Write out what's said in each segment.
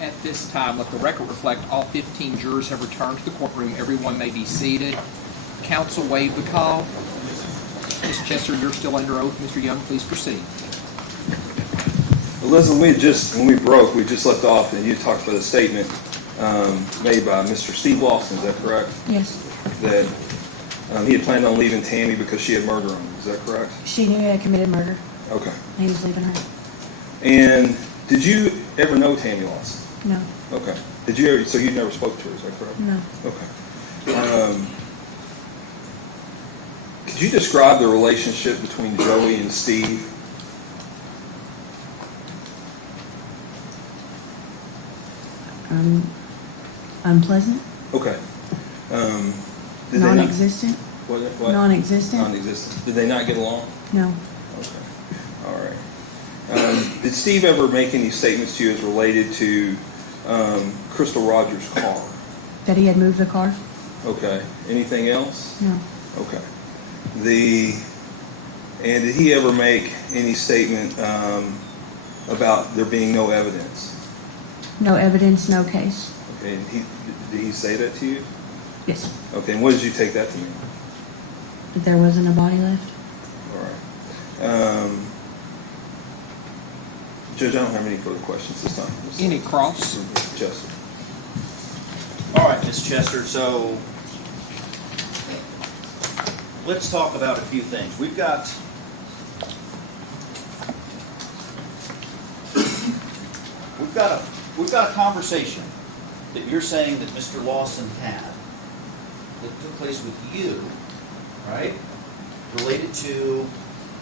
At this time, let the record reflect all 15 jurors have returned to the courtroom. Everyone may be seated. Counsel waive the call. Ms. Chester, you're still under oath. Mr. Young, please proceed. Well, Leslie, when we broke, we just left off, and you talked about a statement made by Mr. Steve Lawson. Is that correct? Yes. That he had planned on leaving Tammy because she had murdered him. Is that correct? She knew he had committed murder. Okay. He was leaving her. And did you ever know Tammy Lawson? No. Okay. Did you ever? So you never spoke to her? Is that correct? No. Okay. Could you describe the relationship between Joey and Steve? Unpleasant. Okay. Did Non-existent. They not, what? Non-existent. Non-existent. Did they not get along? No. Okay. All right. Did Steve ever make any statements to you as related to Crystal Rogers' car? That he had moved the car? Okay. Anything else? No. Okay. And did he ever make any statement about there being no evidence? No evidence, no case. Okay. And did he say that to you? Yes. Okay. And what did you take that to mean? That there wasn't a body left? All right. Judge, I don't have any further questions this time. Any cross? Chester. All right, Ms. Chester, so let's talk about a few things. We've got a conversation that you're saying that Mr. Lawson had that took place with you, right? Related to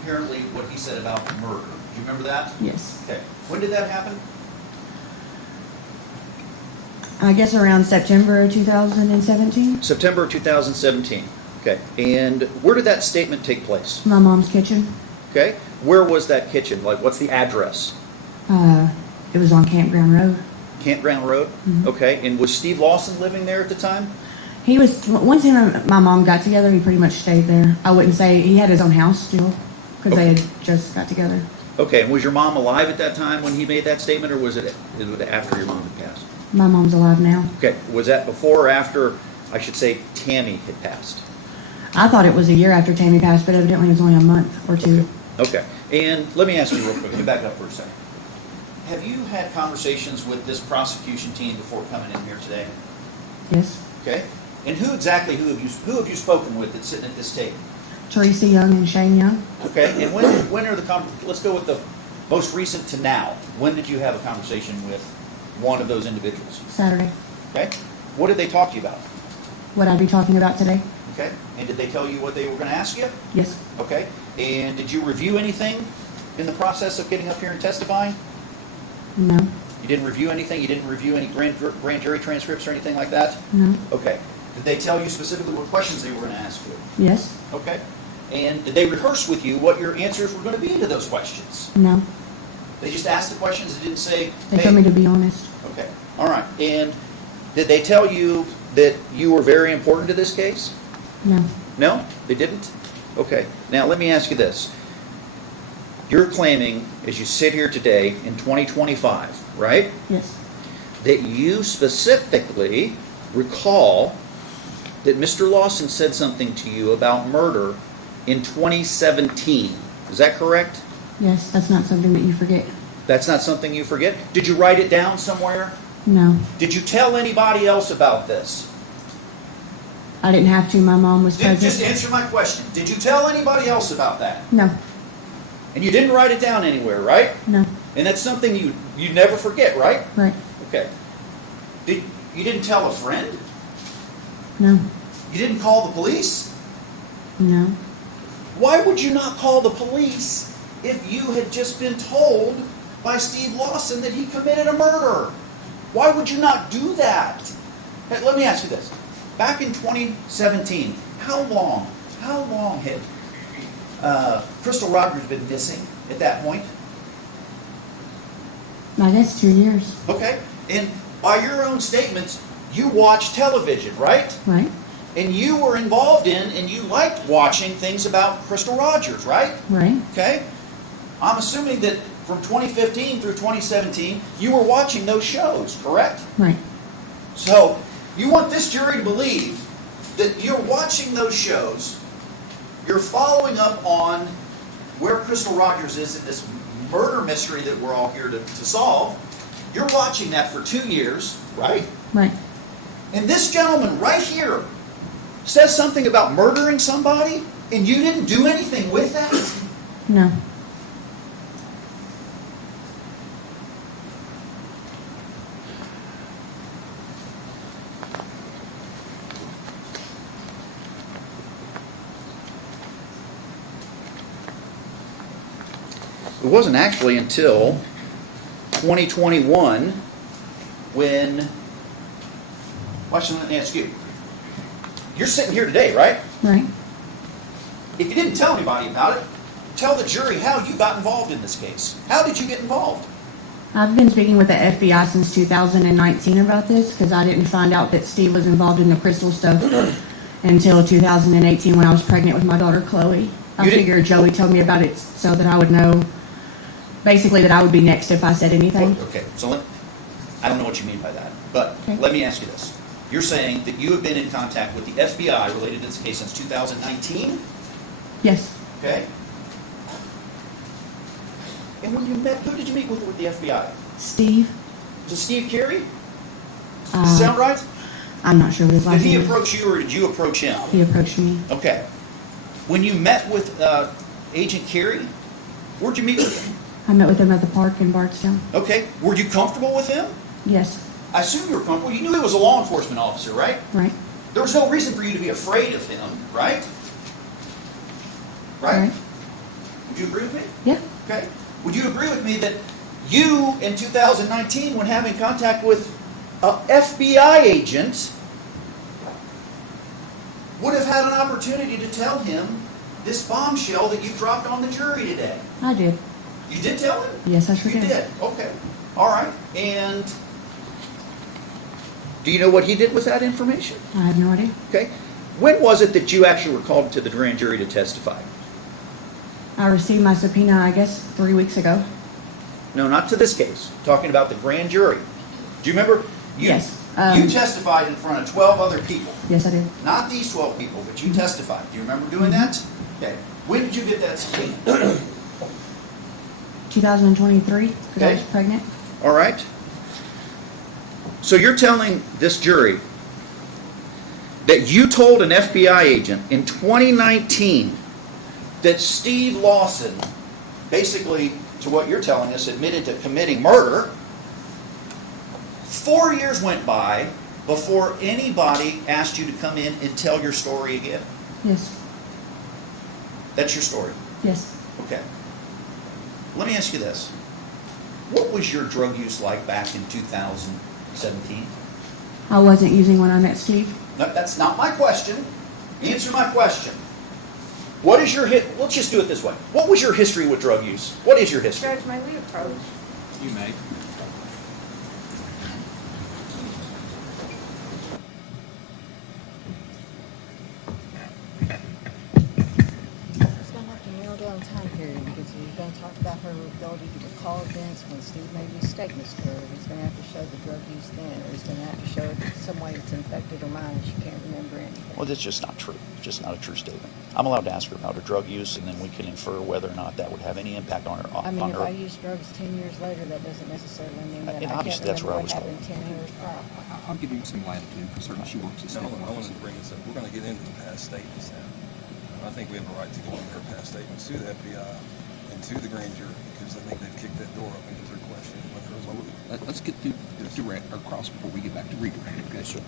apparently what he said about murder. Do you remember that? Yes. Okay. When did that happen? I guess around September 2017. September 2017. Okay. And where did that statement take place? My mom's kitchen. Okay. Where was that kitchen? Like, what's the address? It was on Campground Road. Campground Road? Mm-hmm. Okay. And was Steve Lawson living there at the time? He was, once him and my mom got together, he pretty much stayed there. I wouldn't say, he had his own house still, because they had just got together. Okay. And was your mom alive at that time when he made that statement, or was it after your mom had passed? My mom's alive now. Okay. Was that before or after, I should say, Tammy had passed? I thought it was a year after Tammy passed, but evidently it was only a month or two. Okay. And let me ask you real quick. Let me back up for a second. Have you had conversations with this prosecution team before coming in here today? Yes. Okay. And who have you spoken with that's sitting at this table? Teresa Young and Shane Young. Okay. And when are let's go with the most recent to now. When did you have a conversation with one of those individuals? Saturday. Okay. What did they talk to you about? What I'd be talking about today? Okay. And did they tell you what they were going to ask you? Yes. Okay. And did you review anything in the process of getting up here and testifying? No. You didn't review anything? You didn't review any grand jury transcripts or anything like that? No. Okay. Did they tell you specifically what questions they were going to ask you? Yes. Okay. And did they rehearse with you what your answers were going to be to those questions? No. They just asked the questions and didn't say, They hey. told me to be honest. Okay. All right. And did they tell you that you were very important to this case? No. No? They didn't? Okay. Now, let me ask you this. You're claiming, as you sit here today in 2025, right, Yes. that you specifically recall that Mr. Lawson said something to you about murder in 2017. Is that correct? Yes. That's not something that you forget. That's not something you forget? Did you write it down somewhere? No. Did you tell anybody else about this? I didn't have to. My mom was present. Just answer my question. Did you tell anybody else about that? No. And you didn't write it down anywhere, right? No. And that's something you never forget, right? Right. Okay. You didn't tell a friend? No. You didn't call the police? No. Why would you not call the police if you had just been told by Steve Lawson that he committed a murder? Why would you not do that? Hey, let me ask you this. Back in 2017, how long had Crystal Rogers been missing at that point? I guess 2 years. Okay. And by your own statements, you watch television, right? Right. And you were involved in, and you liked watching things about Crystal Rogers, right? Right. Okay? I'm assuming that from 2015 through 2017, you were watching those shows, correct? Right. So, you want this jury to believe that you're watching those shows, you're following up on where Crystal Rogers is in this murder mystery that we're all here to solve. You're watching that for 2 years, right? Right. And this gentleman right here says something about murdering somebody, and you didn't do anything with that? No. It wasn't actually until 2021 when, well, actually, let me ask you. You're sitting here today, right? Right. If you didn't tell anybody about it, tell the jury how you got involved in this case. How did you get involved? I've been speaking with the FBI since 2019 about this because I didn't find out that Steve was involved in the crystal stuff until 2018 when I was pregnant with my daughter Chloe. I You didn't- figured Joey told me about it so that I would know, basically that I would be next if I said anything. Okay, so I don't know what you mean by that, but Okay. let me ask you this. You're saying that you have been in contact with the FBI related to this case since 2019? Yes. Okay? And when you met, who did you meet with the FBI? Steve? Was it Steve Carey? Uh, Sound right? I'm not sure what his Did last he name is. approach you or did you approach him? He approached me. Okay. When you met with Agent Carey, where'd you meet with him? I met with him at the park in Bardstown. Okay. Were you comfortable with him? Yes. I assume you were comfortable. You knew he was a law enforcement officer, right? Right. There was no reason for you to be afraid of him, right? Right? Right. Would you agree with me? Yeah. Okay. Would you agree with me that you, in 2019, when having contact with an FBI agent, would have had an opportunity to tell him this bombshell that you dropped on the jury today? I did. You did tell him? Yes, I sure You did. did. Okay. All right. And do you know what he did with that information? I have no idea. Okay. When was it that you actually were called to the grand jury to testify? I received my subpoena, I guess, 3 weeks ago. No, not to this case. Talking about the grand jury. Do you remember? Yes. You testified in front of 12 other people. Yes, I did. Not these 12 people, but you testified. Do you remember doing that? Okay. When did you get that subpoena? 2023, because I was Okay. pregnant. All right. So you're telling this jury that you told an FBI agent in 2019 that Steve Lawson, basically to what you're telling us, admitted to committing murder. 4 years went by before anybody asked you to come in and tell your story again. Yes. That's your story. Yes. Okay. Let me ask you this. What was your drug use like back in 2017? I wasn't using when I met Steve. No, that's not my question. Answer my question. What is your let's just do it this way. What was your history with drug use? What is your history? Judge, may we approach? You may. It's gonna have to nail down time period because he's gonna talk about her ability to recall events when Steve made these statements to her. He's gonna have to show the drug use then, or he's gonna have to show it some way it's infected her mind and she can't remember anything. Well, that's just not true. It's just not a true statement. I'm allowed to ask her about her drug use, and then we can infer whether or not that would have any impact on her. I mean, on if her. I use drugs 10 years later, that doesn't necessarily mean that And I can't obviously that's remember where I what was happened 10 years prior. I'll give you some latitude, because certainly she works at No, state I wanted office. to bring this up. We're gonna get into the past statements now. I think we have a right to go into her past statements to the FBI and to the grand jury, because I think they've kicked that door open because they're questioning whether it was motive. Let's get through direct or cross before we get back to redirect. Okay, Yes, sir.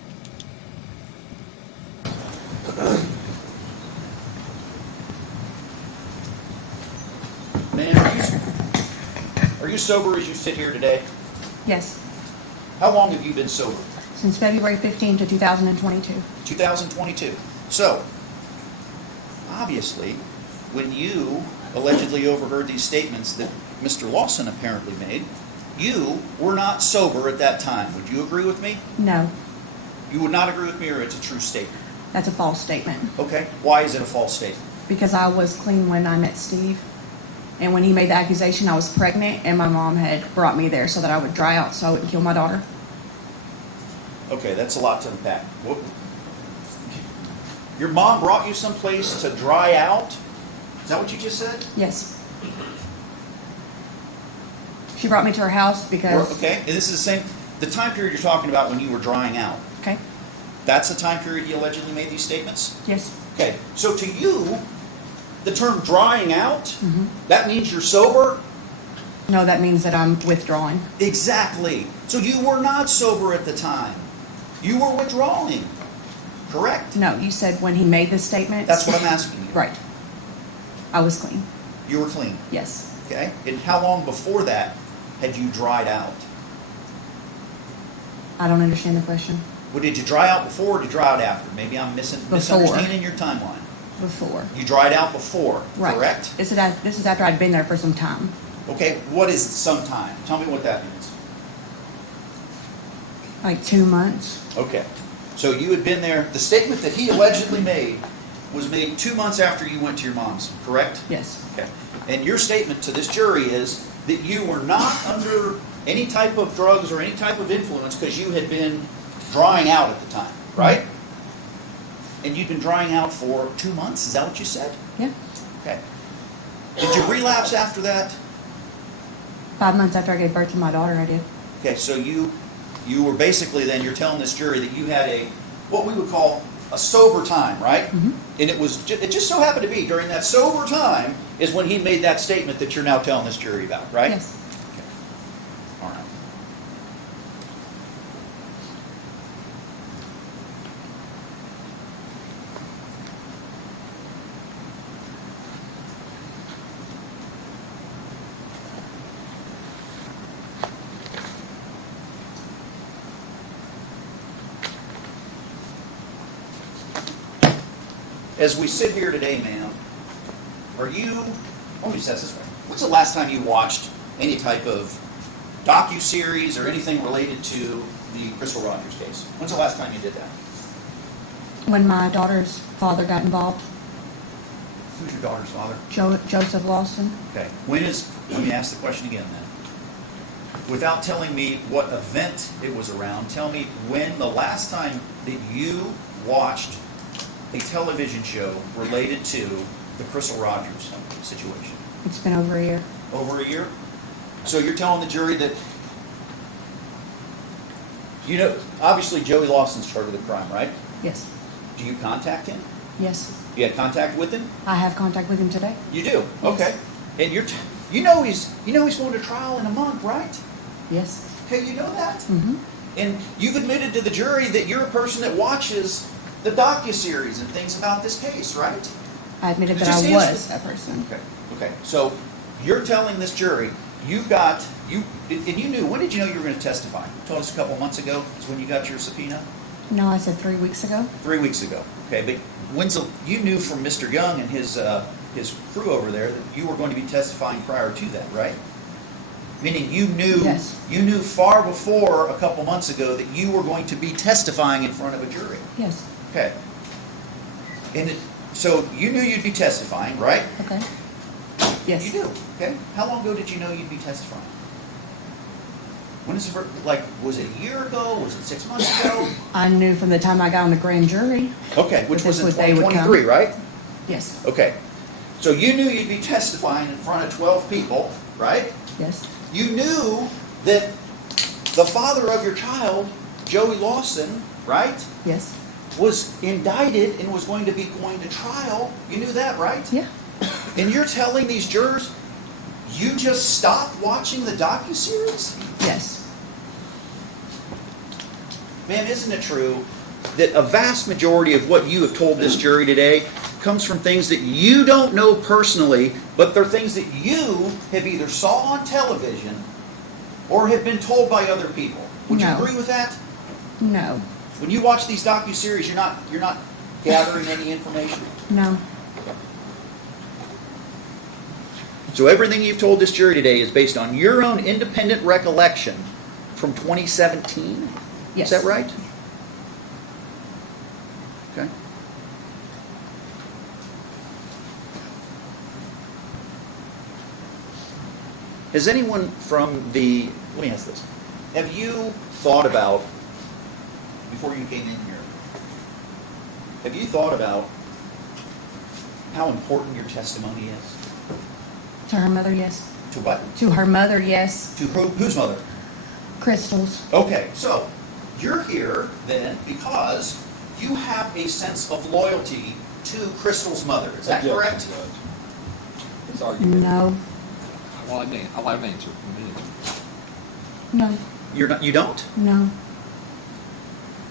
Man, are you sober as you sit here today? Yes. How long have you been sober? Since February 15 to 2022. 2022. So, obviously, when you allegedly overheard these statements that Mr. Lawson apparently made, you were not sober at that time. Would you agree with me? No, You would not agree with me, or it's a true statement? that's a false statement Okay. Why is it a false statement? because I was clean when I met Steve. And when he made the accusation, I was pregnant, and my mom had brought me there so that I would dry out so I wouldn't kill my daughter. Okay, that's a lot to unpack. Your mom brought you someplace to dry out? Is that what you just said? Yes. She brought me to her house because... Okay, and this is the time period you're talking about when you were drying out. Okay, That's the time period you allegedly made these statements? yes. Okay, so to you, the term drying out, Mhm. that means you're sober? No, that means that I'm withdrawing. Exactly. So you were not sober at the time. You were withdrawing, correct? No, you said when he made the statement. That's what I'm asking you. Right. I was clean, You were clean, yes. okay? And how long before that had you dried out? I don't understand the question. Well, did you dry out before or did you dry out after? Maybe I'm Before. misunderstanding your timeline. Before. You dried out before, Right. correct? This is after I'd been there for some time. Okay, what is sometime? Tell me what that means. Like 2 months. Okay, so you had been there, the statement that he allegedly made was made 2 months after you went to your mom's, correct? Yes. Okay, and your statement to this jury is that you were not under any type of drugs or any type of influence because you had been drying out at the time, right? And you'd been drying out for 2 months, is that what you said? Yeah. Okay. Did you relapse after that? 5 months after I gave birth to my daughter, I did. Okay, so you were basically then, you're telling this jury that you had what we would call a sober time, right? Mhm. And it just so happened to be during that sober time is when he made that statement that you're now telling this jury about, right? Yes. All right. As we sit here today, ma'am, let me just ask this way. When's the last time you watched any type of docu-series or anything related to the Crystal Rogers case? When's the last time you did that? When my daughter's father got involved, Who's your daughter's father? Joseph Lawson. Okay. Let me ask the question again then. Without telling me what event it was around, tell me when the last time that you watched a television show related to the Crystal Rogers situation. It's been over a year. Over a year? So you're telling the jury that, obviously Joey Lawson's charged with a crime, right? Yes. Do you contact him? Yes. You had contact with him? I have contact with him today. You do? Yes. Okay. And you know he's going to trial in a month, right? Yes. Okay, you know that? Mm-hmm. And you've admitted to the jury that you're a person that watches the docuseries and things about this case, right? I admitted that Just I answer was that person. Okay. So you're telling this jury and you knew, when did you know you were going to testify? You told us a couple months ago is when you got your subpoena? No, I said 3 weeks ago. 3 weeks ago. Okay, but you knew from Mr. Young and his crew over there that you were going to be testifying prior to that, right? Meaning you knew Yes. you knew far before a couple months ago that you were going to be testifying in front of a jury. Yes. Okay. So you knew you'd be testifying, right? Okay. Yes. You do. Okay. How long ago did you know you'd be testifying? When is it? Was it a year ago? Was it 6 months ago? I knew from the time I got on the grand jury. Okay, which was in That's what they would 2023, right? Yes. Okay. So you knew you'd be testifying in front of 12 people, right? Yes. You knew that the father of your child, Joey Lawson, right, Yes. was indicted and was going to trial. You knew that, right? Yeah. And you're telling these jurors, you just stopped watching the docuseries? Yes. Man, isn't it true that a vast majority of what you have told this jury today comes from things that you don't know personally, but they're things that you have either saw on television or have been told by other people? Would you No. agree with that? No. When you watch these docuseries, you're not gathering any information? No. So everything you've told this jury today is based on your own independent recollection from 2017? Yes. Is that right? Okay. Has anyone from the, let me ask this, have you thought about, before you came in here, have you thought about how important your testimony is? To her mother, yes. To what? To her mother, yes. To whose mother? Crystal's. Okay, so you're here then because you have a sense of loyalty to Crystal's mother. Is that correct? It's argument. No. I'll let him answer. No. You're not, you don't? No.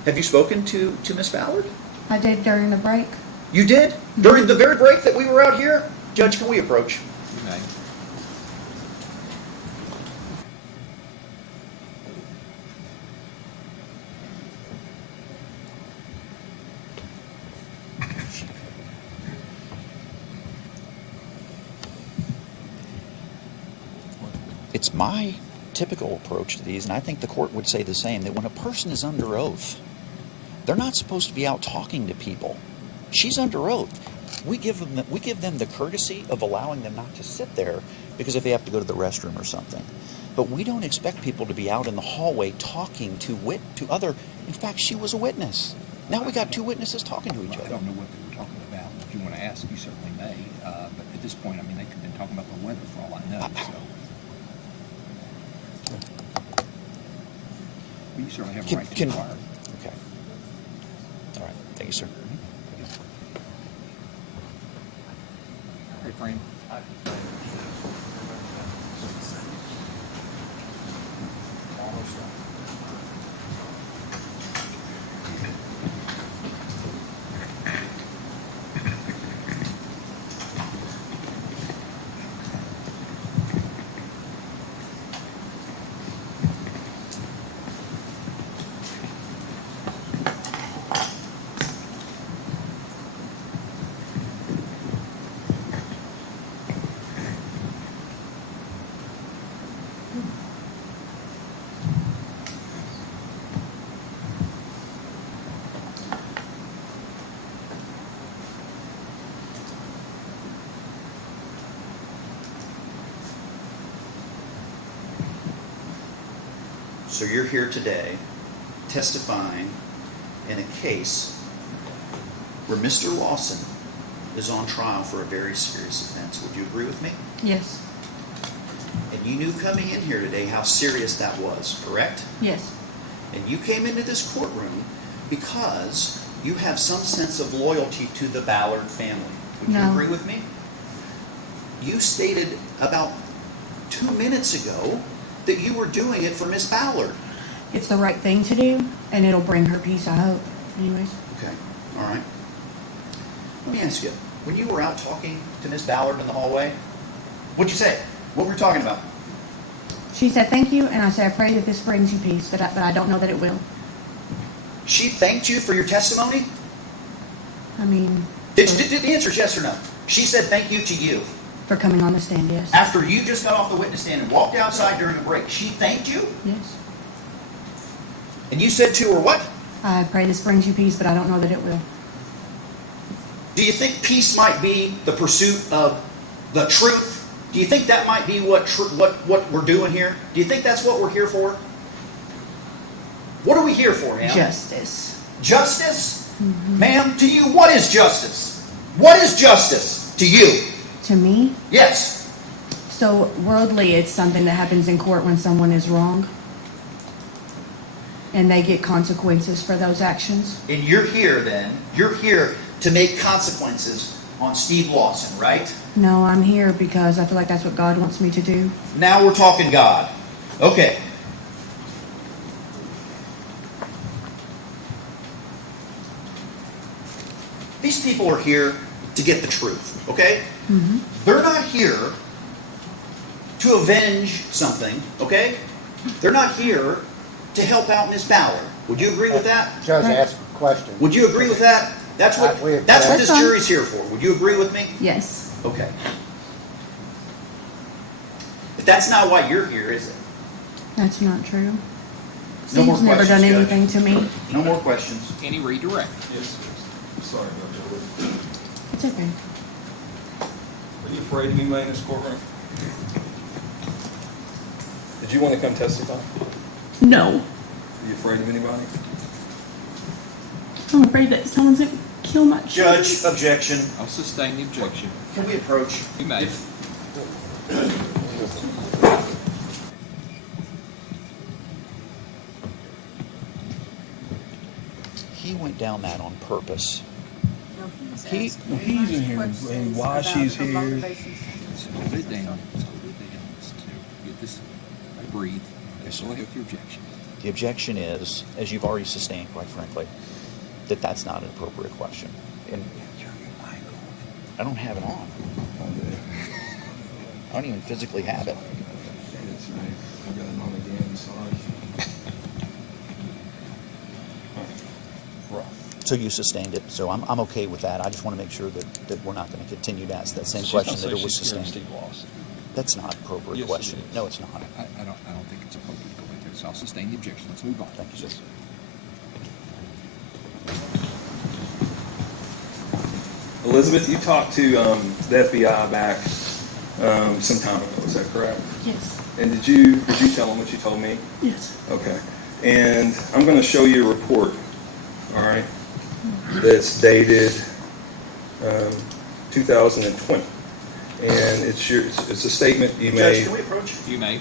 Have you spoken to Miss Ballard? I did during the break. You did? During the very break that we were out here? Judge, can we approach? You may. It's my typical approach to these, and I think the court would say the same, that when a person is under oath, they're not supposed to be out talking to people. She's under oath. We give them the courtesy of allowing them not to sit there because if they have to go to the restroom or something. But we don't expect people to be out in the hallway talking to other. In fact, she was a witness. Now we got two witnesses talking to each I other. don't know what they were talking about. If you want to ask, you certainly may. But at this point, I mean, they could have been talking about the weather for all I know. So. But you certainly have a right to inquire. Okay. All right. Thank you, sir. Hey, Frank. So you're here today testifying in a case where Mr. Lawson is on trial for a very serious offense. Would you agree with me? Yes. And you knew coming in here today how serious that was, correct? Yes. And you came into this courtroom because you have some sense of loyalty to the Ballard family. Would you No. agree with me? You stated about 2 minutes ago that you were doing it for Miss Ballard. It's the right thing to do, and it'll bring her peace, I hope. Anyways. Okay, all right. Let me ask you, when you were out talking to Miss Ballard in the hallway, what'd you say? What were you talking about? She said thank you, and I said I pray that this brings you peace, but I don't know that it will. She thanked you for your testimony? I mean, Did the answer is yes or no? She said thank you to you. for coming on the stand, yes. After you just got off the witness stand and walked outside during the break, she thanked you? Yes. And you said to her what? I pray this brings you peace, but I don't know that it will. Do you think peace might be the pursuit of the truth? Do you think that might be what we're doing here? Do you think that's what we're here for? What are we here for, ma'am? Justice. Justice? Ma'am, to you, what is justice? What is justice to you? To me, Yes. so worldly, it's something that happens in court when someone is wrong. And they get consequences for those actions. And you're here then, you're here to make consequences on Steve Lawson, right? No, I'm here because I feel like that's what God wants me to do. Now we're talking God. Okay. These people are here to get the truth, okay? They're not here to avenge something, okay? They're not here to help out Miss Ballard. Would you agree with that? Judge Right. asked a question. Would you agree with that? That's what We agree. this That's fine. jury's here for. Would you agree with me? Yes. Okay. But that's not why you're here, is it? That's not true. No more Steve's never done questions, Judge. anything to me. No more questions. Any redirect? Yes, sorry about that. It's okay. Are you afraid to be made in this courtroom? Did you want to come testify? No. Are you afraid of anybody? I'm afraid that someone's going to kill my children. Judge, objection. I'll sustain the objection. Can we approach? You may. He went down that on purpose. He's in here, and why she's here. Hold it down. Hold it down. Let's get this. Breathe. Go ahead with your objection. The objection is, as you've already sustained, quite frankly, that that's not an appropriate question. And I don't have it on. I don't even physically have it. That's right. I got it on again, sorry. So you sustained it, so I'm okay with that. I just want to make sure that we're not going to continue to ask that same question that it was sustained. Steve Lawson. That's not an appropriate Yes, it question. is. No, it's not. I don't think it's appropriate to go right there, so I'll sustain the objection. Let's move on. Thank you, sir. Elizabeth, you talked to the FBI back some time ago, is that correct? Yes. And did you tell them what you told me? Yes. Okay. And I'm going to show you a report, all right, that's dated 2020. And it's a statement you Judge, made. can we approach? You may.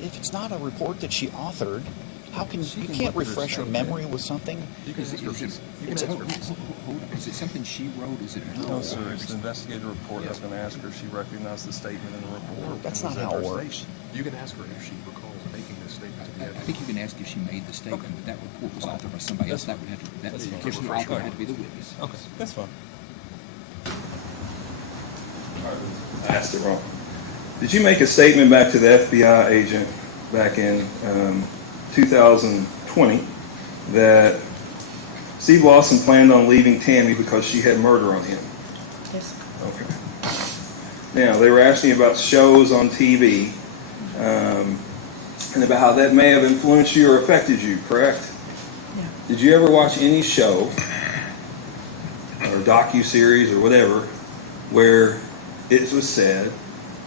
If it's not a report that she authored, how can She you can can't look at her refresh her statement. memory with something? You can ask her. Hold on. Is it something she wrote? Is it her? No, sir, it's the investigative report. I was going to ask her if she recognized the statement in the report. That's Was not that how it her works. statement? You can ask her if she recalls making this statement to the I think you can ask if she made the statement, but that report was authored by somebody else. That would have to, that That's fine. person author had to be the witness. Okay, that's fine. I asked it wrong. Did you make a statement back to the FBI agent back in 2020 that Steve Lawson planned on leaving Tammy because she had murder on him? Yes. Okay. Now, they were asking you about shows on TV and about how that may have influenced you or affected you, correct? Yeah. Did you ever watch any show or docu-series or whatever where it was said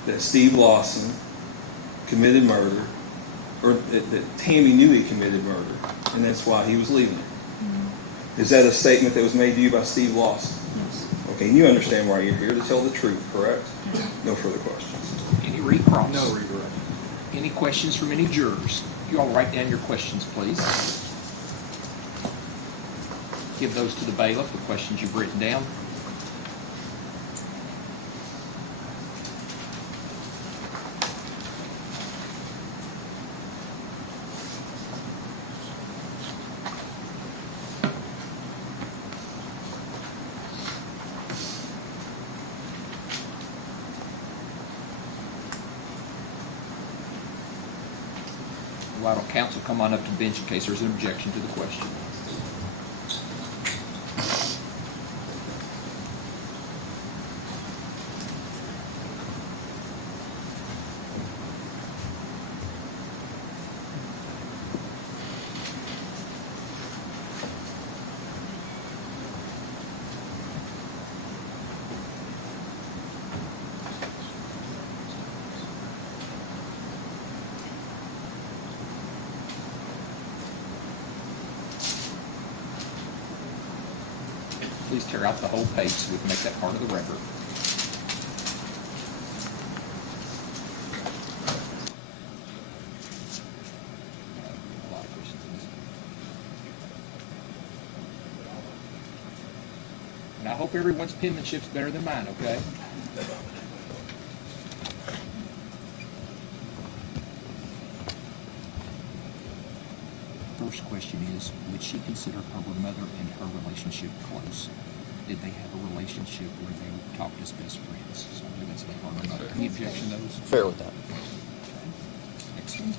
that Steve Lawson committed murder, or that Tammy knew he committed murder, and that's why he was leaving her? Is that a statement that was made to you by Steve Lawson? Yes. Okay, and you understand why you're here, to tell the truth, correct? No further questions. Any recross? No redirect. Any questions from any jurors? You all write down your questions, please. Give those to the bailiff, the questions you've written down. Why don't counsel come on up to the bench in case there's an objection to the question? Please tear out the whole page so we can make that part of the record. A lot of questions in this one. And I hope everyone's penmanship's better than mine, okay? First question is, would she consider her mother and her relationship close? Did they have a relationship where they talked as best friends? So I'm going to say her and her mother. Any objection to those? Fair with that. Excellent.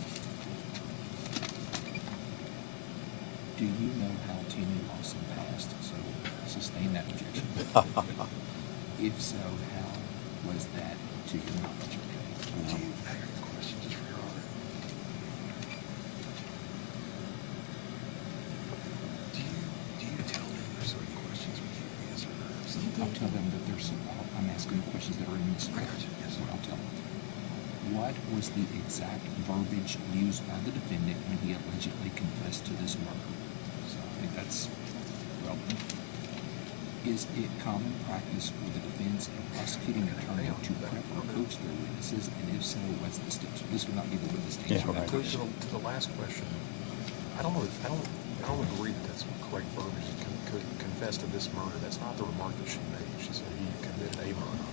Do you know how Tammy Lawson passed? So sustain that objection. If so, how was that to your knowledge? Okay. I got a question just for your honor. Do you tell them, or so you I'll tell them that I'm asking the questions that are in this. I got you. Yes, sir. I'll tell them. What was the exact verbiage used by the defendant when he allegedly confessed to this murder? So I think that's relevant. Is it common practice for the defense and prosecuting attorney to prep or coach their witnesses? And if so, what's the steps? This would not be the witness to answer that question. To the last question, I don't agree that that's correct verbiage. Could confess to this murder. That's not the remark that she made. She said he committed a murder.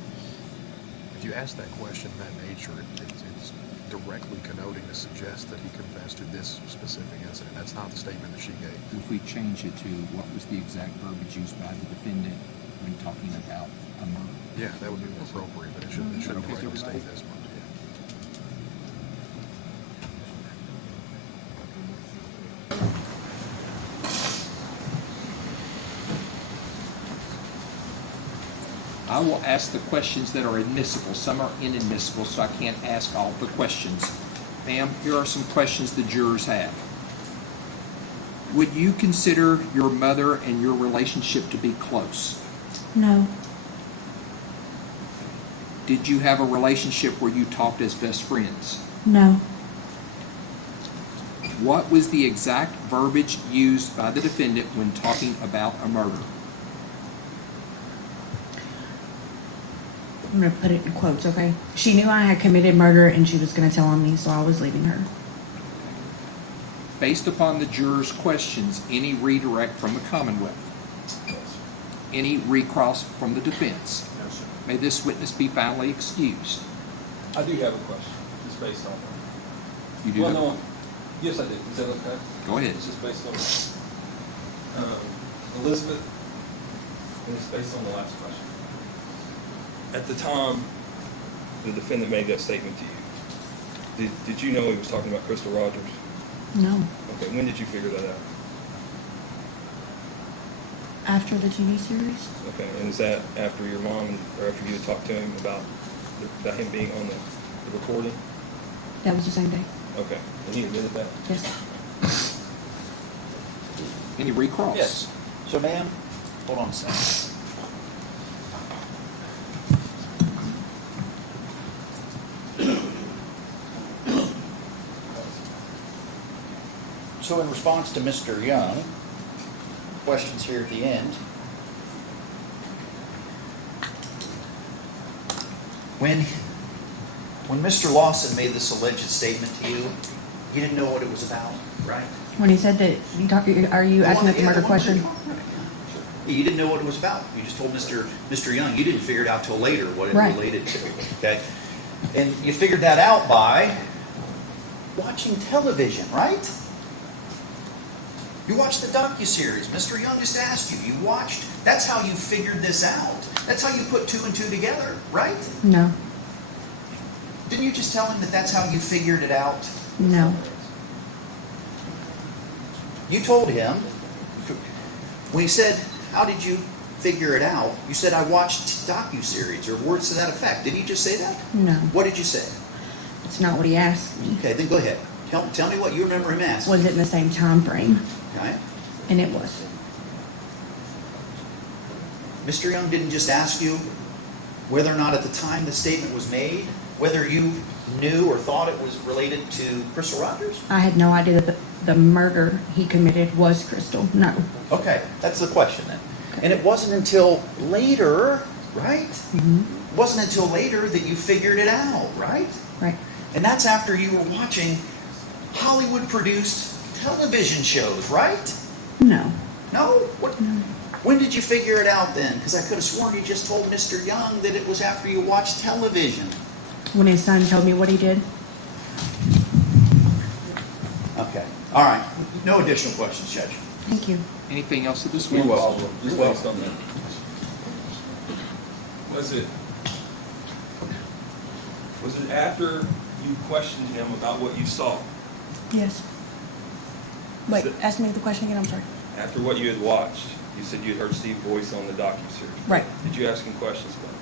If you ask that question in that nature, it's directly connoting to suggest that he confessed to this specific incident. That's not the statement that she gave. If we change it to what was the exact verbiage used by the defendant when talking about a murder? Yeah, that would be more appropriate, but it shouldn't Okay, directly so state this murder. Yeah. I will ask the questions that are admissible. Some are inadmissible, so I can't ask all the questions. Ma'am, here are some questions the jurors have. Would you consider your mother and your relationship to be close? No. Did you have a relationship where you talked as best friends? No. What was the exact verbiage used by the defendant when talking about a murder? I'm going to put it in quotes, okay? She knew I had committed murder and she was going to tell on me, so I was leaving her. Based upon the jurors' questions, any redirect from the Commonwealth? Any recross from the defense? No, sir. May this witness be finally excused. I do have a question. It's based on You do Well, have- no. Yes, I do. Is that okay? Go ahead. It's just based on Elizabeth, and it's based on the last question. At the time the defendant made that statement to you, did you know he was talking about Crystal Rogers? No. Okay, when did you figure that out? After the TV series? Okay, and is that after your mom or after you had talked to him about him being on the recording? That was the same day. Okay, and he admitted that? Yes. Any recross? Yes. So, ma'am, hold on a second. So in response to Mr. Young, questions here at the end. When Mr. Lawson made this alleged statement to you, you didn't know what it was about, right? When he said that, are you asking that the murder question? You didn't know what it was about. You just told Mr. Young. You didn't figure it out till later what it Right. related to. Okay, and you figured that out by watching television, right? You watched the docuseries. Mr. Young just asked you. You watched. That's how you figured this out. That's how you put two and two together, right? No. Didn't you just tell him that that's how you figured it out? No. You told him, when he said, how did you figure it out? You said, I watched docuseries or words to that effect. Did he just say that? No. What did you say? It's not what he asked me. Okay, then go ahead. Tell me what you remember him asking. Was it in the same time frame? Okay. And it was. Mr. Young didn't just ask you whether or not at the time the statement was made, whether you knew or thought it was related to Crystal Rogers? I had no idea that the murder he committed was Crystal. No. Okay, that's the question then. And it wasn't until later, right? Mm-hmm. It wasn't until later that you figured it out, right? Right. And that's after you were watching Hollywood-produced television shows, right? No. No? What? No. When did you figure it out then? Because I could have sworn you just told Mr. Young that it was after you watched television. When his son told me what he did? Okay. All right. No additional questions, Judge. Thank you. Anything else at this You're witness? welcome. Just based on that. Was it after you questioned him about what you saw? Yes. Wait, ask me the question again, I'm sorry. After what you had watched, you said you had heard Steve's voice on the docuseries. Right. Did you ask him questions about that?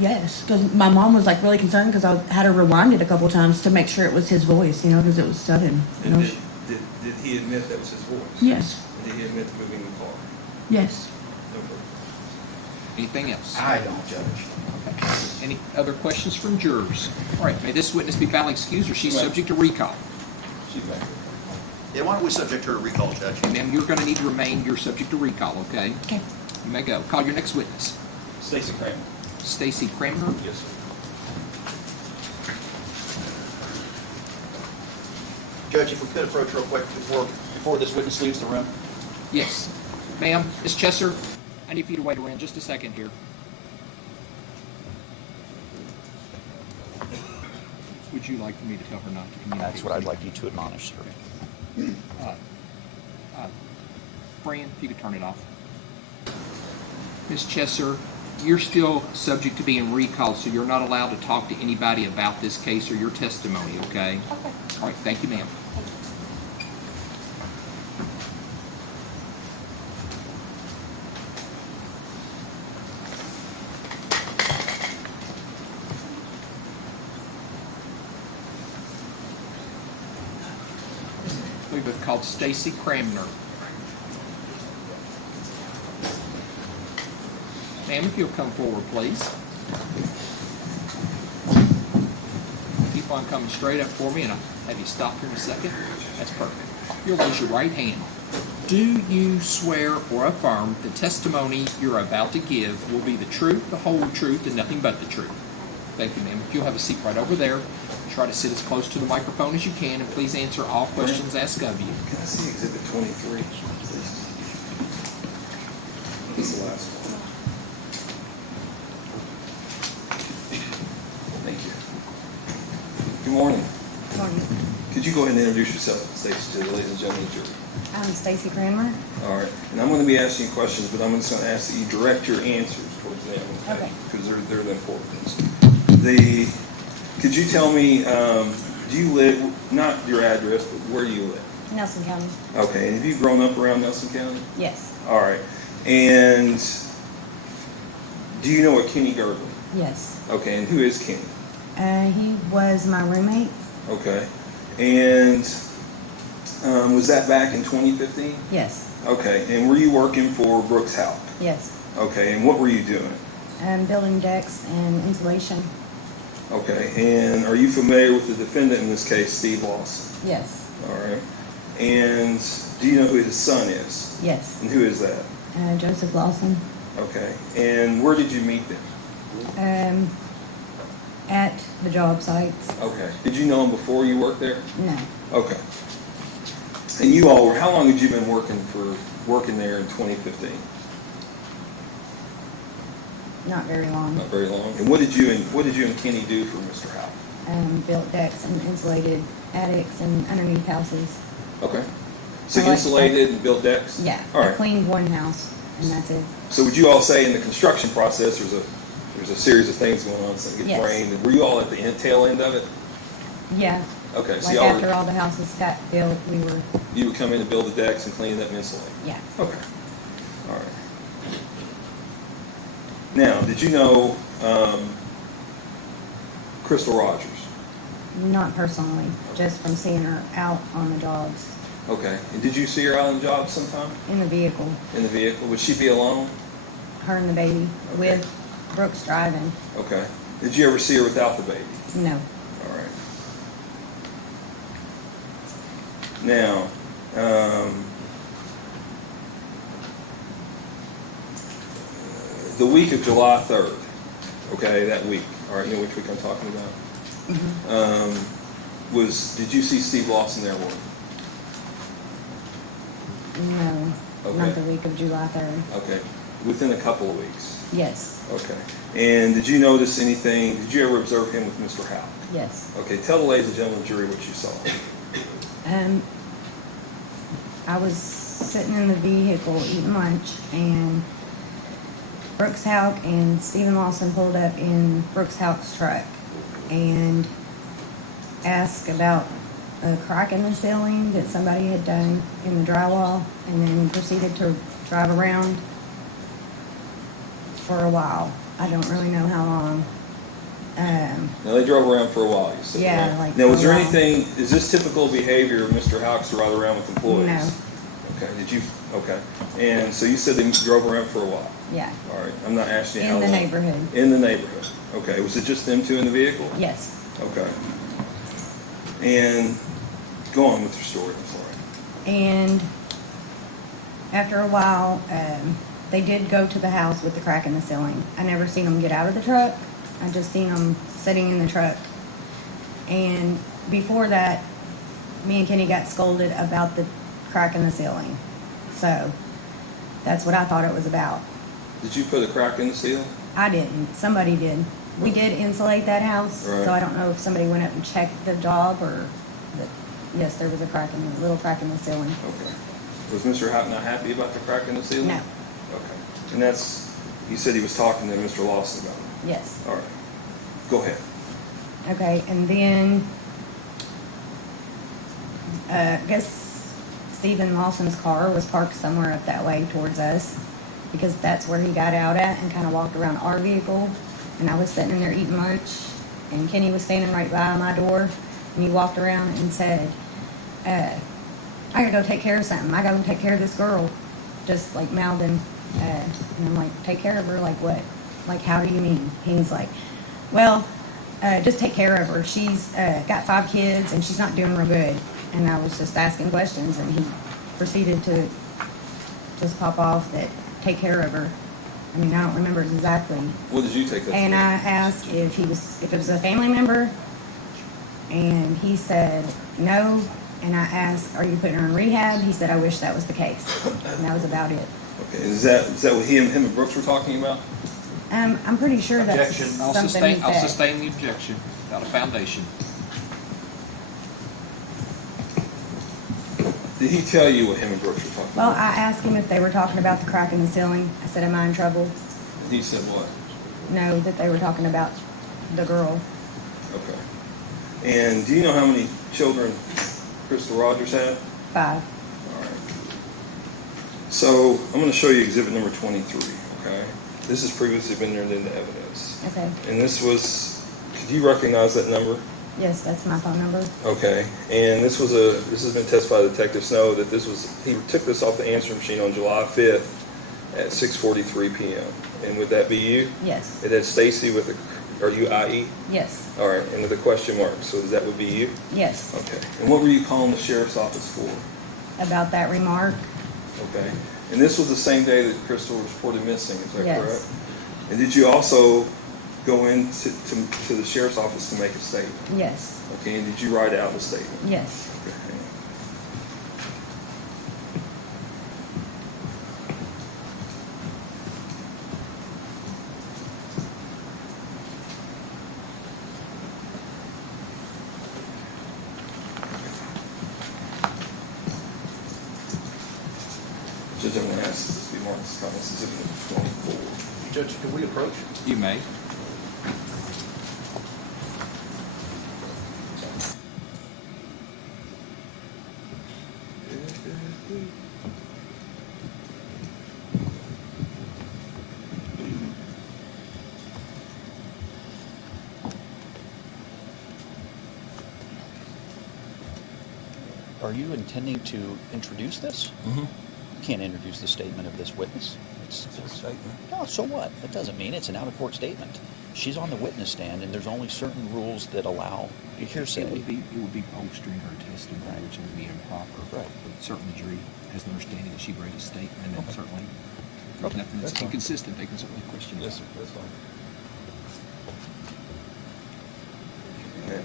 Yes, because my mom was like really concerned because I had her rewind it a couple times to make sure it was his voice, you know, because it was sudden. You And know? did he admit that was his voice? Yes. Did he admit to moving the car? Yes. Okay. Anything else? I don't, Judge. Okay. Any other questions from jurors? All right, may this witness be validly excused or she's Right. subject to recall? She's back. Yeah, why don't we subject her to recall, Judge? And ma'am, you're going to need to remain, you're subject to recall, okay? Okay. You may go. Call your next witness. Stacy Kramer. Stacy Kramer. Yes, sir. Judge, if we could approach real quick before this witness leaves the room. Yes. Ma'am, Ms. Chesser, I need for you to wait around just a second here. Would you like for me to tell her not to communicate? That's what I'd like you to admonish her. Fran, if you could turn it off. Ms. Chesser, you're still subject to being recalled, so you're not allowed to talk to anybody about this case or your testimony, okay? Okay. All right, thank you, ma'am. We have called Stacy Kramer. Ma'am, if you'll come forward, please. Keep on coming straight up for me, and I'll have you stop here in a second. That's perfect. You'll raise your right hand. Do you swear or affirm the testimony you're about to give will be the truth, the whole truth, and nothing but the truth? Thank you, ma'am. You'll have a seat right over there. Try to sit as close to the microphone as you can, and please answer all questions asked of you. Can I see Exhibit 23? This is the last one. Thank you. Good morning. Morning. Could you go ahead and introduce yourself, Stacy, to the ladies and gentlemen of the jury? I'm Stacy Kramer. All right. And I'm going to be asking you questions, but I'm just going to ask that you direct your answers towards them. Okay. Because they're the important ones. Could you tell me, do you live, not your address, but where do you live? Nelson County. Okay. And have you grown up around Nelson County? Yes. All right. And do you know what Kenny Gerber? Yes. Okay. And who is Kenny? He was my roommate. Okay. And was that back in 2015? Yes. Okay. And were you working for Brooks House? Yes. Okay. And what were you doing? Building decks and insulation. Okay. And are you familiar with the defendant in this case, Steve Lawson? Yes. All right. And do you know who his son is? Yes. And who is that? Joseph Lawson. Okay. And where did you meet them? At the job sites. Okay. Did you know him before you worked there? No. Okay. And you all were, how long had you been working there in 2015? Not very long. Not very long. And what did you and Kenny do for Mr. Howe? Built decks and insulated attics and underneath houses. Okay. So I like- insulated and built decks? Yeah. All I right. cleaned one house and that's it. So would you all say in the construction process, there's a series of things going on, so it gets Yes. rained. Were you all at the tail end of it? Yeah. Okay. So Like y'all after all the houses got built, we were, you would come in to build the decks and clean it up and insulate? yeah. Okay. All right. Now, did you know Crystal Rogers? Not personally, just from seeing her out on the jobs Okay. And did you see her out on jobs sometime in the vehicle, in the vehicle? Would she be alone? her and the baby, with Brooks driving. Okay. Did you ever see her without the baby? No. All right. Now, the week of July 3rd, okay, that week, all right, you know which week I'm talking about? Did you see Steve Lawson there working? No. Okay. Not the week of July 3rd. Okay, within a couple of weeks. Yes. Okay. And did you notice anything, did you ever observe him with Mr. Howe? Yes. Okay, tell the ladies and gentlemen of the jury what you saw. I was sitting in the vehicle eating lunch, and Brooks Houck and Stephen Lawson pulled up in Brooks Houck's truck and asked about a crack in the ceiling that somebody had done in the drywall, and then proceeded to drive around for a while. I don't really know how long. Now, they drove around for a while, you said, Yeah, right? like Now, is this typical behavior of Mr. Hawks to ride around with employees? No. Okay, Okay. And so you said they drove around for a while. Yeah, All right. I'm not asking you how in the long. neighborhood. In the neighborhood. Okay. Was it just them two in the vehicle? Yes. Okay. And go on with your story. I'm sorry. And after a while, they did go to the house with the crack in the ceiling. I never seen them get out of the truck. I just seen them sitting in the truck. And before that, me and Kenny got scolded about the crack in the ceiling. So that's what I thought it was about. Did you put a crack in the ceiling? I didn't. Somebody did. We did insulate that house, Right. so I don't know if somebody went up and checked the job or. But yes, there was a crack in the little crack in the ceiling. Okay. Was Mr. Houghton not happy about the crack in the ceiling? No. Okay. And that's, you said he was talking to Mr. Lawson about it. Yes. All right. Go ahead. Okay, and then I guess Stephen Lawson's car was parked somewhere up that way towards us because that's where he got out at and kind of walked around our vehicle. And I was sitting in there eating lunch, and Kenny was standing right by my door, and he walked around and said, I gotta go take care of something. I gotta take care of this girl. Just like mouthing, and I'm like, take care of her? Like what? Like, how do you mean? He's like, well, just take care of her. She's got 5 kids and she's not doing real good. And I was just asking questions, and he proceeded to just pop off that take care of her. I mean, I don't remember exactly. What did you take that And for? I asked if it was a family member, and he said no. And I asked, are you putting her in rehab? He said, I wish that was the case. And that was about it. Okay. Is that what him and Brooks were talking about? I'm pretty sure that's Objection. I'll something sustain, he I'll said. sustain the objection without a foundation. Did he tell you what him and Brooks were talking Well, about? I asked him if they were talking about the crack in the ceiling. I said, am I in trouble? And he said what? No, that they were talking about the girl. Okay. And do you know how many children Crystal Rogers had? 5. All right. So I'm going to show you exhibit number 23, okay? This has previously been turned into evidence. Okay. And this was, could you recognize that number? Yes, that's my phone number. Okay. And this has been tested by Detective Snow that he took this off the answering machine on July 5th at 6:43 p.m. And would that be you? Yes. It had Stacy with are you IE? Yes. All right, and with a question mark, so that would be you? Yes. Okay. And what were you calling the sheriff's office for? About that remark. Okay. And this was the same day that Crystal was reported missing, is that Yes. correct? And did you also go into to the sheriff's office to make a statement? Yes. Okay, and did you write out the statement? Yes. Okay, hang on. Judge, I'm going to ask this to be marked as comments exhibit 24. Judge, can we approach? You may. Are you intending to introduce this? Mm-hmm. You can't introduce the statement of this witness. It's a statement. No, so what? That doesn't mean it's an out-of-court statement. She's on the witness stand, and there's only certain rules that allow hearsay. It would be bolstering her testimony, which would be improper. Right. But certainly the jury has an understanding that she read a statement, and Okay. certainly, if there's Okay, nothing that's that's fine. inconsistent, they can certainly question it. Yes, sir, that's fine. Okay.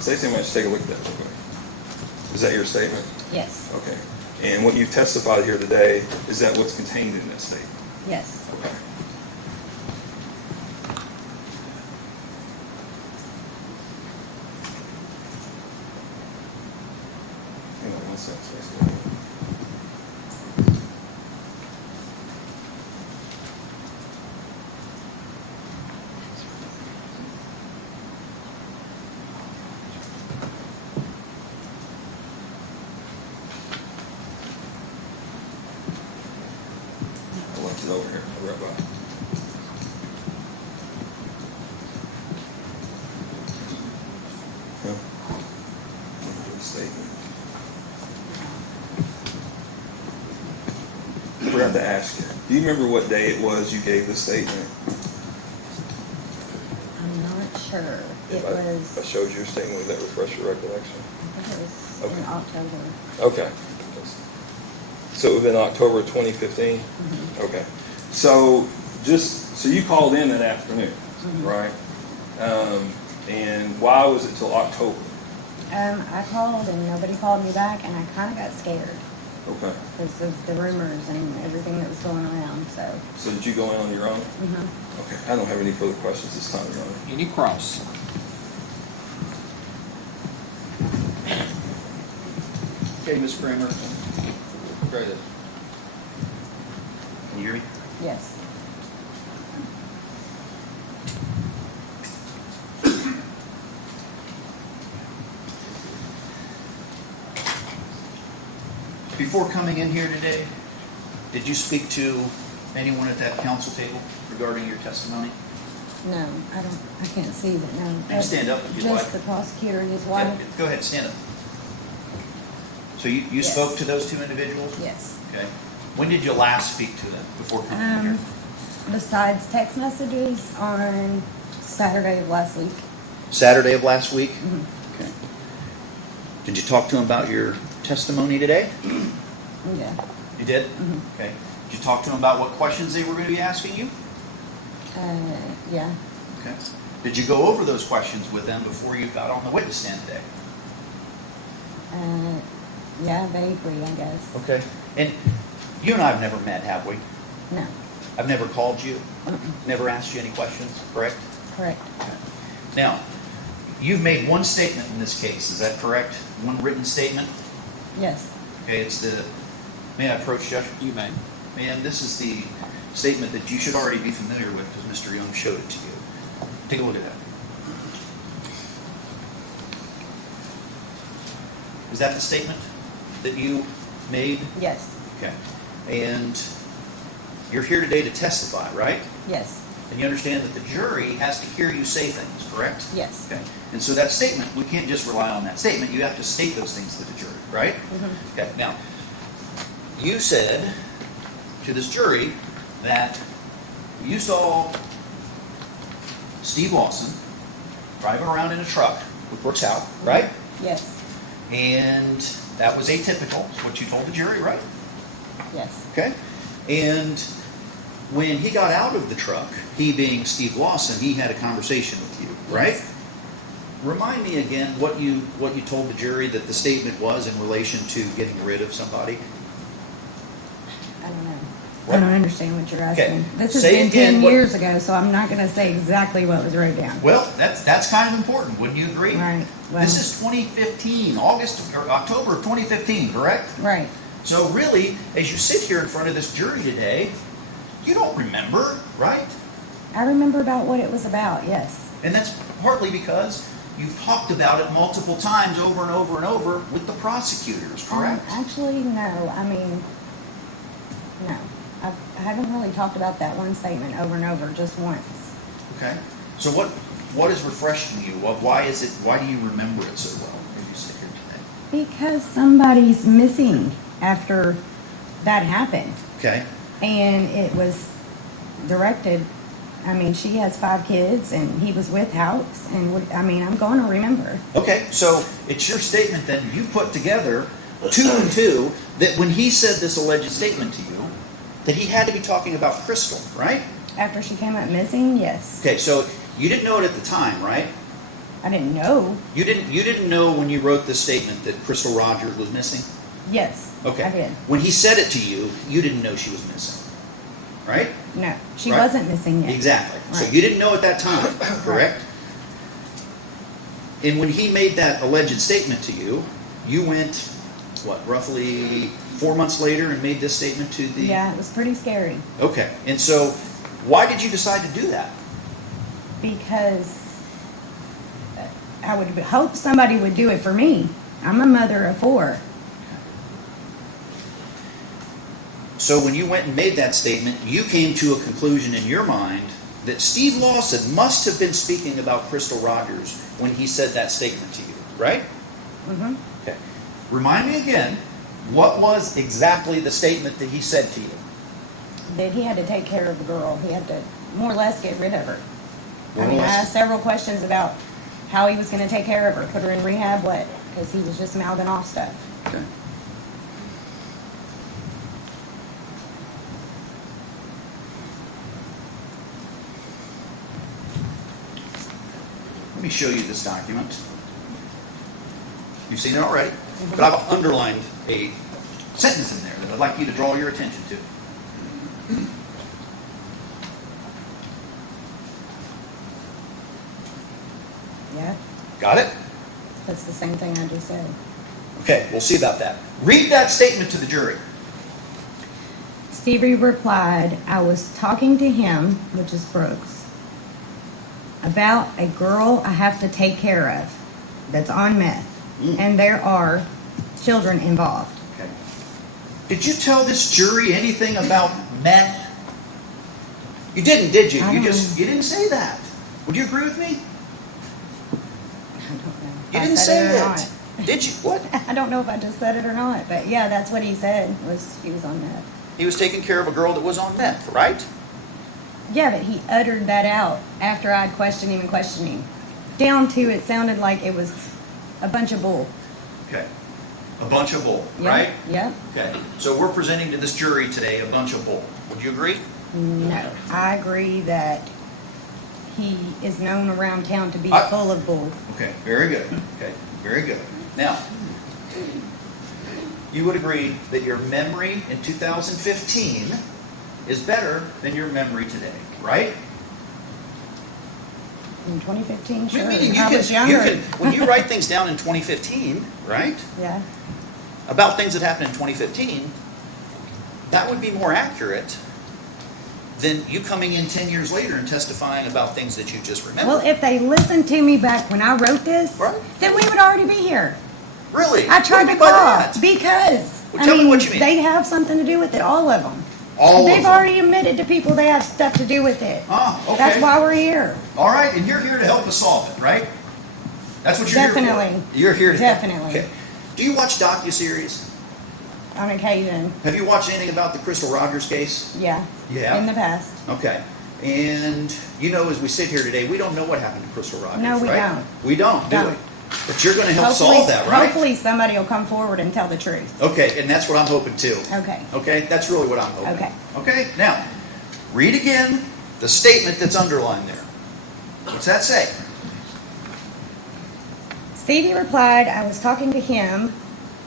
Stacey, I'm going to take a look at that real quick. Is that your statement? Yes. Okay. And what you testified here today, is that what's contained in that statement? Yes. Okay. Hang on one second, Stacey. I left it over here. I'll be right back. Huh? Statement. I forgot to ask you. Do you remember what day it was you gave the statement? I'm not sure. It If I was, showed you your statement, would that refresh your recollection? I think it was Okay. in October. Okay. So it would have been October 2015? Okay. So so you called in that afternoon, right? And why was it till October? I called and nobody called me back, and I kind of got scared Okay. because of the rumors and everything that was going around. So, So did you go in on your own? Okay. I don't have any further questions this time, Your Honor. Any cross? Okay, Ms. Kramer. Try this. Can you hear me? yes. Before coming in here today, did you speak to anyone at that council table regarding your testimony? No, I can't see that, no. You can stand up if you'd like. Just the prosecutor and his Yeah, wife? go ahead, stand up. So you Yes. spoke to those two individuals? Yes. Okay. When did you last speak to them before coming in here? Besides text messages on Saturday of last week. Saturday of last week? Okay. Did you talk to them about your testimony today? Yeah. You did? Okay. Did you talk to them about what questions they were going to be asking you? Yeah. Okay. Did you go over those questions with them before you got on the witness stand today? Yeah, vaguely, I guess. Okay. And you and I have never met, have we? No. I've never called you, never asked you any questions, correct? Correct. Now, you've made one statement in this case, is that correct? One written statement? Yes. Okay, may I approach Judge? You may. Ma'am, this is the statement that you should already be familiar with because Mr. Young showed it to you. Take a look at that. Is that the statement that you made? Yes. Okay. And you're here today to testify, right? Yes. And you understand that the jury has to hear you say things, correct? Yes. Okay. And so that statement, we can't just rely on that statement. You have to state those things to the jury, right? Okay. Now, you said to this jury that you saw Steve Lawson driving around in a truck with Brooks out, right? Yes. And that was atypical, is what you told the jury, right? Yes. Okay? And when he got out of the truck, he being Steve Lawson, he had a conversation with you, right? Yes. Remind me again what you told the jury that the statement was in relation to getting rid of somebody. I don't know. What? I don't understand what you're asking. Okay. This has Say been again 10 what- years ago, so I'm not going to say exactly what was wrote down. Well, that's kind of important, wouldn't you agree? Right. Well, This is 2015, August or October of 2015, correct? right. So really, as you sit here in front of this jury today, you don't remember, right? I remember about what it was about, yes. And that's partly because you've talked about it multiple times over and over and over with the prosecutors, correct? Actually, no. I mean, no. I haven't really talked about that one statement over and over, just once. Okay. So what is refreshing you? Why do you remember it so well as you sit here today? Because somebody's missing after that happened. Okay. And it was directed, I mean, she has 5 kids and he was with House, and I'm going to remember. Okay, so it's your statement then, you put together 2 and 2, that when he said this alleged statement to you, that he had to be talking about Crystal, right? After she came up missing, yes. Okay, so you didn't know it at the time, right? I didn't know. You didn't know when you wrote this statement that Crystal Rogers was missing? Yes, Okay. I did. When he said it to you, you didn't know she was missing, right? No, she Right. wasn't missing yet. Exactly. So Right. you didn't know at that time, correct? And when he made that alleged statement to you, you went, roughly 4 months later and made this statement to the... Yeah, it was pretty scary Okay. And so why did you decide to do that? because I would hope somebody would do it for me. I'm a mother of 4. So when you went and made that statement, you came to a conclusion in your mind that Steve Lawson must have been speaking about Crystal Rogers when he said that statement to you, right? Mm-hmm. Okay. Remind me again, what was exactly the statement that he said to you? that he had to take care of the girl. He had to more or less get rid of her. More I or mean, I less. asked several questions about how he was gonna take care of her, put her in rehab, what, because he was just mouthing off stuff. Okay. Let me show you this document. You've seen it already, but I've underlined a sentence in there that I'd like you to draw your attention to. Yeah, Got it? that's the same thing I just said. Okay, we'll see about that. Read that statement to the jury. Stevie replied, I was talking to him, which is Brooks, about a girl I have to take care of that's on meth. And there are children involved. Okay. Did you tell this jury anything about meth? You didn't, did you? I You don't just, know. you didn't say that. Would you agree with me? I don't know if You I didn't said say or it. not. Did you? What? I don't know if I just said it or not, but yeah, that's what he said, was he was on meth. He was taking care of a girl that was on meth, right? Yeah, but he uttered that out after I'd questioned him and questioned him. Down to it sounded like it was a bunch of bull. Okay. A bunch of bull, Yeah, right? Yeah. Okay. So we're presenting to this jury today a bunch of bull. Would you agree? No, I agree that he is known around town to be I- full of bull. Okay, very good. Okay, very good. Now, you would agree that your memory in 2015 is better than your memory today, right? In 2015, sure. Meaning I was younger. when you write things down in 2015, right? Yeah, About things that happened in 2015, that would be more accurate than you coming in 10 years later and testifying about things that you just remember. well, if they listened to me back when I wrote this, Right. then we would already be here. Really? I What tried do to you mean by call that? because, Well, tell me what you mean. they have something to do with it, all of them. All of They've them. already admitted to people they have stuff to do with it. Ah, okay. That's why we're here. All right, and you're here to help us solve it, right? That's what you're here Definitely. for. You're here to Definitely. Okay. Do you watch docuseries? On occasion, Have you watched anything about the Crystal Rogers case? yeah. Yeah. In the past. Okay. And you know, as we sit here today, we don't know what happened to Crystal Rogers, No, we right? don't. We don't, do we? Don't. But you're going to help solve that, right? Hopefully somebody will come forward and tell the truth. Okay, and that's what I'm hoping too. Okay. Okay, that's really what I'm hoping. Okay. Okay, now, read again the statement that's underlined there. What's that say? Stevie replied, I was talking to him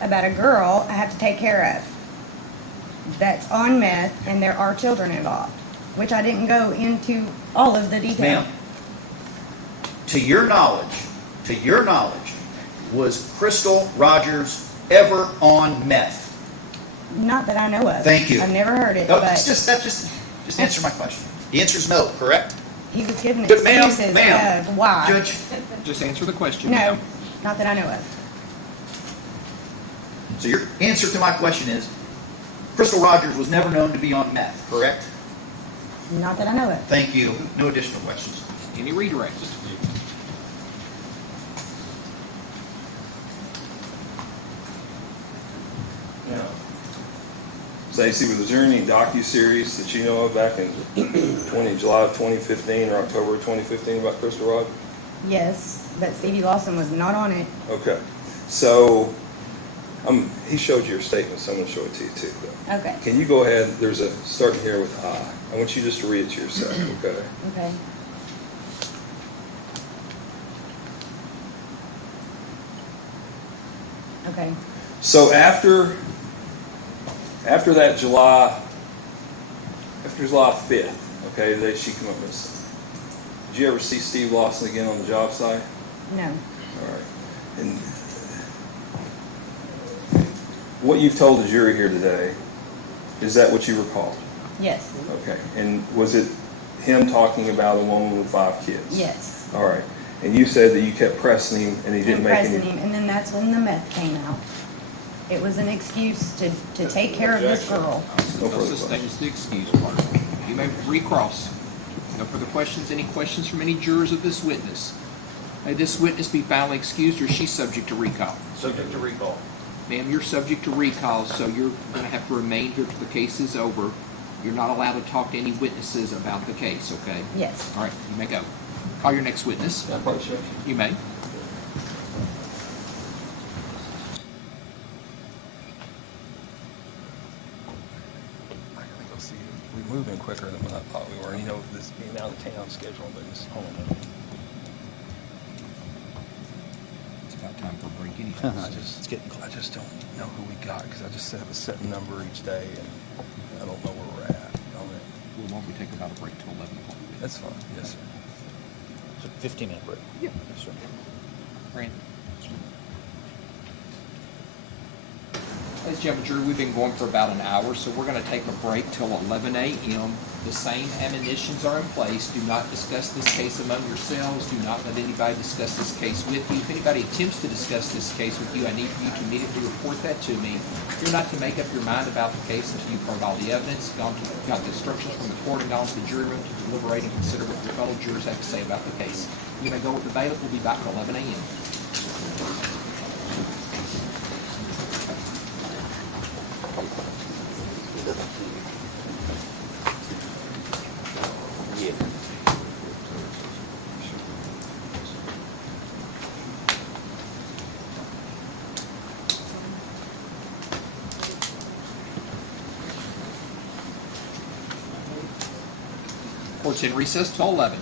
about a girl I have to take care of that's on meth and there are children involved, which I didn't go into all of the detail. Ma'am, to your knowledge, was Crystal Rogers ever on meth? Not that I know of. Thank you. I've never heard it, No, but just answer my question. The answer is no, correct? he was giving But ma'am, excuses ma'am, of why. Judge, Just answer the question. No, ma'am. not that I know of. so your answer to my question is, Crystal Rogers was never known to be on meth, correct? Not that I know of. Thank you. No additional questions. Any redirects? Stacy, was there any docuseries that you know of back in July of 2015 or October of 2015 about Crystal Rogers? Yes, but Stevie Lawson was not on it. Okay, so he showed you your statement, so I'm going to show it to you too. Though. Okay. Can you go ahead? There's a starting here with I. I want you just to read it to yourself. Okay. Okay. Okay. So after that July 5th, okay, the day she come up missing. Did you ever see Steve Lawson again on the job site? No. All right. And what you've told the jury here today, is that what you recall? Yes. Okay. And was it him talking about a woman with 5 kids? Yes. All right. And you said that you kept pressing him and he didn't make Pressing any... him, and then that's when the meth came out. It was an excuse to take care of this girl. No further Sustains the excuse part. You may recross. No further questions? Any questions from any jurors of this witness? May this witness be finally excused, or is she subject to recall? Subject to recall. Ma'am, you're subject to recall, so you're going to have to remain here till the case is over. You're not allowed to talk to any witnesses about the case, okay? Yes. All right, you may go. Call your next witness. You may. I gotta go see. We're moving quicker than I thought we were. And you know, this being out of town schedule, but just hold on a minute. It's about time for a break anyway. It's getting close. I just don't know who we got because I just set up a set number each day, and I don't know where we're at on it. Well, why don't we take about a break till 11 o'clock? That's fine. Yes, sir. It's a 15-minute break. Yeah. Yes, sir. Randy. Ladies and gentlemen, jury, we've been going for about an hour, so we're going to take a break till 11 a.m. The same admonitions are in place. Do not discuss this case among yourselves. Do not let anybody discuss this case with you. If anybody attempts to discuss this case with you, I need you to immediately report that to me. You're not to make up your mind about the case until you've heard all the evidence, got the instructions from the court, and gone to the jury room to deliberate and consider what your fellow jurors have to say about the case. You may go with the bailiff. We'll be back at 11 a.m. Court's in recess till 11.